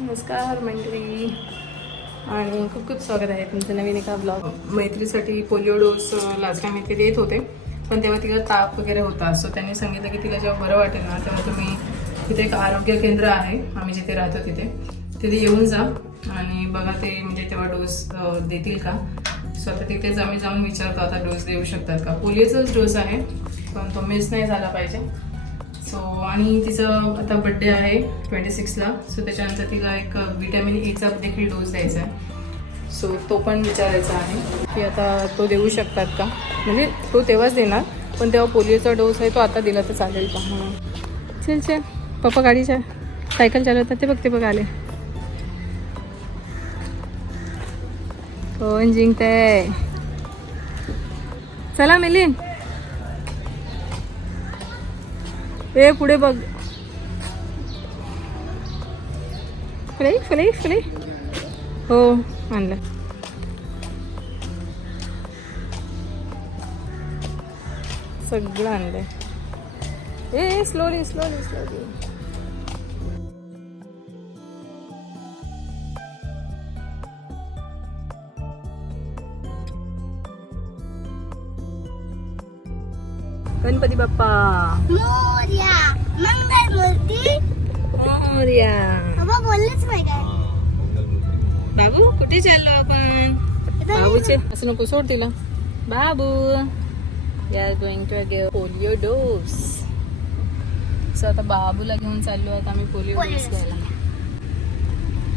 नमस्कार मंडळी. आणि खूप खूप स्वागत आहे तुमचं नवीन एका ब्लॉग मैत्रीसाठी पोलिओ डोस लास्ट टाइम इथे देत होते. पण तेव्हा तिला ताप वगैरे होता. सो त्यांनी सांगितलं की तिला जेव्हा बरं वाटेल ना तेव्हा तुम्ही तिथे एक आरोग्य केंद्र आहे. आम्ही जिथे राहतो तिथे. तिथे येऊन जा. आणि बघा ते म्हणजे तेव्हा डोस देतील का? सो आता तिथेच आम्ही जाऊन विचारतो आता डोस देऊ शकतात का? पोलिओचाच डोस आहे पण तो मिस नाही झाला पाहिजे. सो आणि तिचं आता बड्डे आहे ट्वेंटी सिक्सला सो त्याच्यानंतर तिला एक विटॅमिन एचा देखील डोस द्यायचा आहे. सो तो पण विचारायचा आहे की आता तो देऊ शकतात का? म्हणजे तो तेव्हाच देणार पण तेव्हा पोलिओचा डोस आहे तो आता दिला तर चालेल का? म्हणून चल चल. पप्पा गाडीच्या सायकल चालवतात ते बघते बघ आले. कोण आहे चला मिलिंद. ए पुढे बघ. फुले फुले फुले हो आणलं. सगळं आणलंय. ए slowly slowly slowly Ganpati Bappa. Morya. मंगल मूर्ती. मोरया. बाबा बोललेच नाही काय? बाबू कुठे चाललो आपण? बाबूचे. असं नको सोड तिला. बाबू are going to get polio dose so आता बाबूला घेऊन चाललो आता आम्ही पोलिओ डोस. घ्यायला.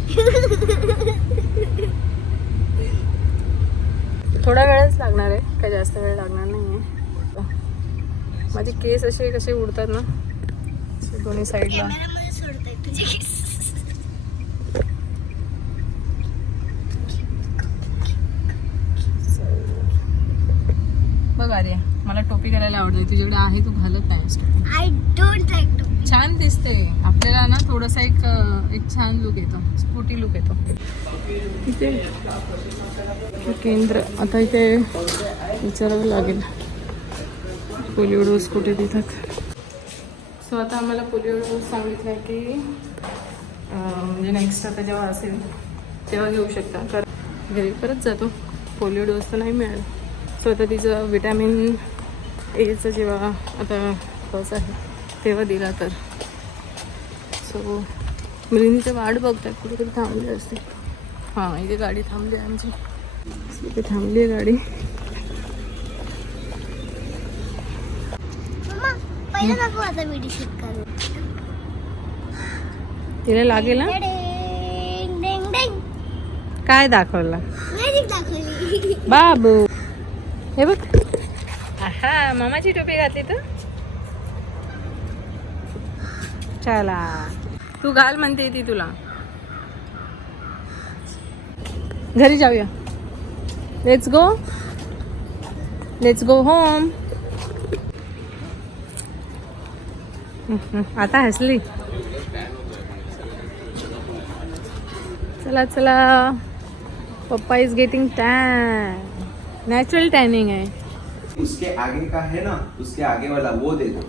थोडा वेळच लागणार आहे. काय जास्त वेळ लागणार नाही आहे माझे केस असे कसे उडतात ना दोन्ही साईडला. बघ आर्या मला टोपी करायला आवडते तुझ्याकडे आहे तू घालत नाहीस टोपी आय डोंट लाईक टू छान दिसते. आपल्याला ना थोडासा एक एक छान लुक येतो स्पोटी लुक येतो. इथे केंद्र आता इथे विचारावं लागेल. पोलिओ डोस कुठे देतात? सो आता आम्हाला पोलिओ डोस सांगितलं आहे की म्हणजे नेक्स्ट आता जेव्हा असेल तेव्हा घेऊ शकता. कारण घरी परत जातो. पोलिओ डोस तर नाही मिळाला सो आता तिचं विटॅमिन एचं जेव्हा आता डोस आहे तेव्हा दिला तर. सो मुलींची वाट बघतात. कुठेतरी थांबली असते हां इथे गाडी थांबली आहे आमची. इथे थांबली आहे गाडी मम्मा पहिलं नको आता व्हिडिओ शूट करू तिला लागेल ना डिंग, डिंग, डिंग. काय दाखवली? बाबू. हे बघ. हा मामाची टोपी घातली तू? चला. तू घाल म्हणते ती तुला. घरी जाऊया. Let's go let's go home आता हसली. चला चला. Papa is getting tan natural tanning आहे. उसके आगे का है ना उसके आगे वाला वो दे दो.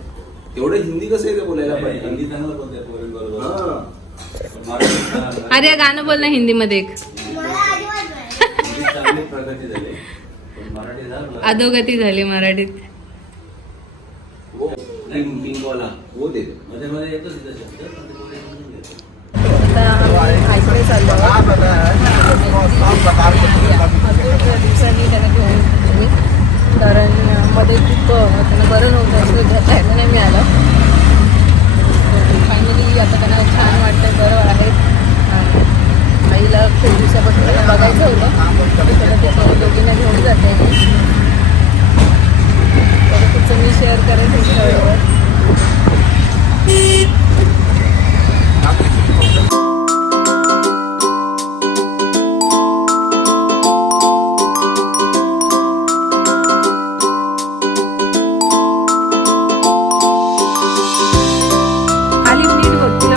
तेवढं हिंदी कसं येतं बोलायला पाहिजे? हिंदी चांगलं बोलते पोरी बरोबर. हा. मराठी चांगलं- अरे गाणं बोल ना एक. हिंदी चांगली प्रगती झाली. पण मराठी झालं. अधोगती झाली मराठीत. वो पिंक पिंक वाला वो दे दो मध्ये मध्ये येतो तिथं दिवसांनी त्यांना घेऊन कारण मध्ये खूप त्यांना बरं नव्हतं असं घ्यायला नाही मिळालं फायनली आता त्यांना छान वाटतं बरं आहे आईला खूप दिवसापासून त्यांना बघायचं होतं. त्याला त्याच्या दोघींना घेऊन जाते. तुमचं मी शेअर करेन तुमच्याबरोबर.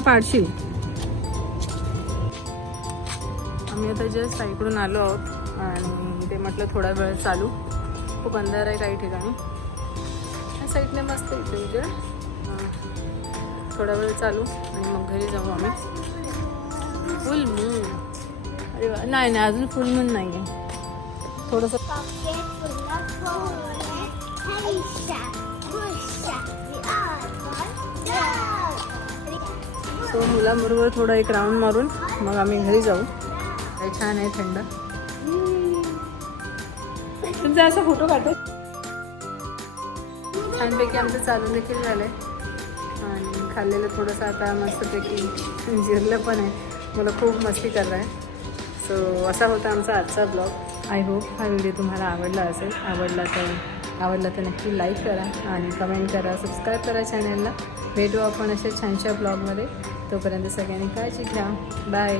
पाडशील. आम्ही आता जस्ट इकडून आलो आहोत आणि ते म्हटलं थोडा वेळ चालू. खूप अंधार आहे काही ठिकाणी. साईडने मस्त इथे उजेड अं, थोडा वेळ चालू आणि मग घरी जाऊ आम्ही. फुल मून अरे वा. नाही नाही अजून फुल मून नाही आहे थोडंसं. सो मुलांबरोबर थोडा एक राऊंड मारून मग आम्ही घरी जाऊ. छान आहे थंड. तुमचा असा फोटो काढतो छानपैकी आमचं चालू देखील झालं आहे आणि खाल्लेलं थोडंसं आता मस्तपैकी जिरलं पण आहे. मला खूप मस्ती करत आहे सो असा होता आमचा आजचा ब्लॉग आय होप हा व्हिडिओ तुम्हाला आवडला असेल. आवडला तर आवडला तर नक्की लाईक करा आणि कमेंट करा. सबस्क्राईब करा चॅनलला भेटू आपण अशा छानशा ब्लॉगमध्ये तोपर्यंत सगळ्यांनी काळजी घ्या. बाय